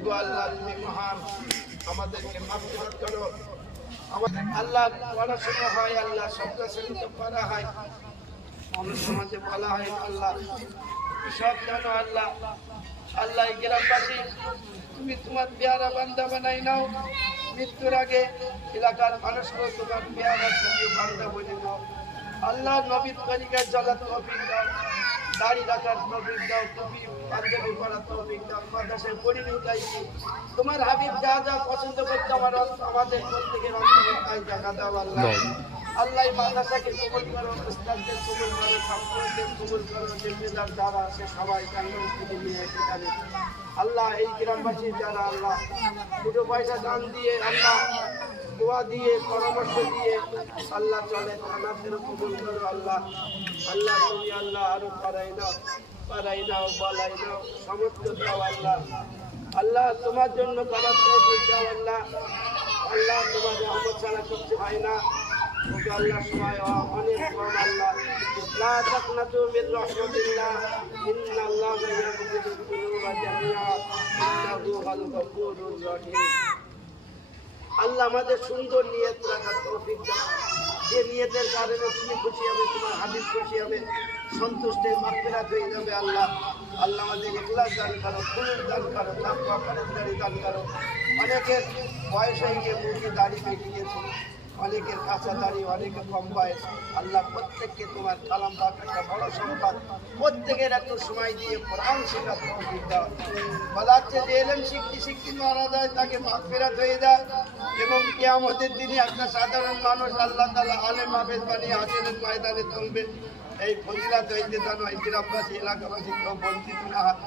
ওগো আল্লাহ তুমি মহান, আমাদেরকে মাগফিরাত করো। আল্লাহ পড়াশোনা হয়, আল্লাহ শব্দ শ্রেণীতে পড়া হয়, অনেক সমাজে বলা হয় আল্লাহ সব জানো আল্লাহ। আল্লাহ এই গ্রামবাসী তুমি তোমার পেয়ারা বান্দা বানাই নাও, মৃত্যুর আগে এলাকার মানুষকে তোমার পেয়ারা বান্দা বলে নাও। আল্লাহ নবীর তরিকায় চলার তৌফিক দাও, দাড়ি রাখার তৌফিক দাও, টুপি পাঞ্জাবি পরার তৌফিক দাও, মাদ্রাসায় পড়ি নিতাই তোমার হাবিব যা যা পছন্দ করতে আমাদের প্রত্যেকের অন্তরে তাই জায়গা দাও আল্লাহ। আল্লাহ মাদ্রাসাকে কবুল করো, উস্তাদদের কবুল করো, ছাত্রদের কবুল করো, জিম্মেদার যারা আছে সবাই কান্নাস্তিকে নিয়ে সেখানে আল্লাহ এই গ্রামবাসীর যারা আল্লাহ দুটো পয়সা দান দিয়ে আল্লাহ দোয়া দিয়ে পরামর্শ দিয়ে আল্লাহ চলে তাদেরও কবুল করো আল্লাহ। আল্লাহ তুমি আল্লাহ আরো পারাই দাও বলাই দাও, সমর্থ দাও আল্লাহ। আল্লাহ তোমার জন্য করার তৌফিক দাও আল্লাহ। আল্লাহ তোমার রহমত ছাড়া কিছু হয় না, আল্লাহ সময় অনেক কম আল্লাহ। লা তাকনাতু মির রাহমাতিল্লাহ, ইন্নাল্লাহা ইয়াগফিরুয যুনুবা জামিআ, ইন্নাহু হুয়াল গফুরুর রহিম। আল্লাহ আমাদের সুন্দর নিয়ত রাখার তৌফিক দাও, যে নিয়তের কারণে তুমি খুশি হবে, তোমার হাবিব খুশি হবে, সন্তুষ্টের মাগফিরাত হয়ে যাবে আল্লাহ। আল্লাহ আমাদের ইখলাস দান করো, খুলুস দান করো, তাকওয়া পরহেজগারি দান করো। অনেকের বয়স হয়ে গিয়ে মুখে দাড়ি পেকে গেছে, অনেকের কাঁচা দাড়ি, অনেকে কম বয়স। আল্লাহ প্রত্যেককে তোমার কালাম পাক একটা বড় সম্পদ, প্রত্যেকের একটু সময় দিয়ে কোরআন শেখার তৌফিক দাও। বলা হচ্ছে যে এলেম শিখতে মারা যায় তাকে মাগফিরাত হয়ে যায়, এবং কিয়ামতের দিনে একটা সাধারণ মানুষ আল্লাহ তাআলা আলেম হাফেজ বানিয়ে হাসরের ময়দানে তুলবে। এই ফজিলত হইতে জানো এই গ্রামবাসী এলাকাবাসী কেউ বঞ্চিত না হয়।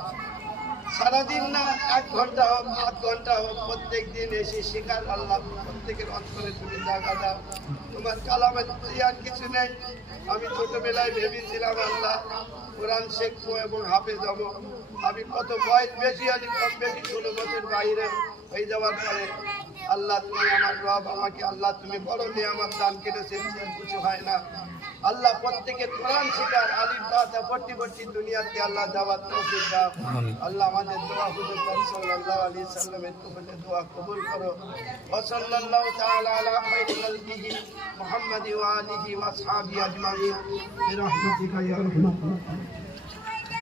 সারাদিন না 1 ঘন্টা হোক 8 ঘন্টা হোক প্রত্যেক দিন এসে শেখার আল্লাহ প্রত্যেকের অন্তরে তুমি জায়গা দাও। তোমার কালামের আর কিছু নেই। আমি ছোটবেলায় ভেবেছিলাম আল্লাহ কোরআন শিখবো এবং হাফেজ হবো। আমি কত বয়স বেশি আছি, কম বেশি 16 বছর বাইরে হয়ে যাওয়ার পরে আল্লাহ তুমি আমার রব, আমাকে আল্লাহ তুমি বড় নিয়ামত দান করেছেন, কিছু হয় না। আল্লাহ প্রত্যেকের কোরআন শিখার আলিফ বা তা পট্টি দুনিয়াতে আল্লাহ দাওয়াত তৌফিক দাও। আল্লাহ আমাদের দোয়া হুজুর সাল্লাল্লাহু আলাইহি সাল্লামের কবুলে দোয়া কবুল করো। ওয়া সাল্লাল্লাহু তাআলা আলা খায়রি খালকিহি মুহাম্মাদি ওয়া আলিহি ওয়া আসহাবিহি আজমাইন বিরহমাতিকা ইয়া আরহামার রাহিমিন।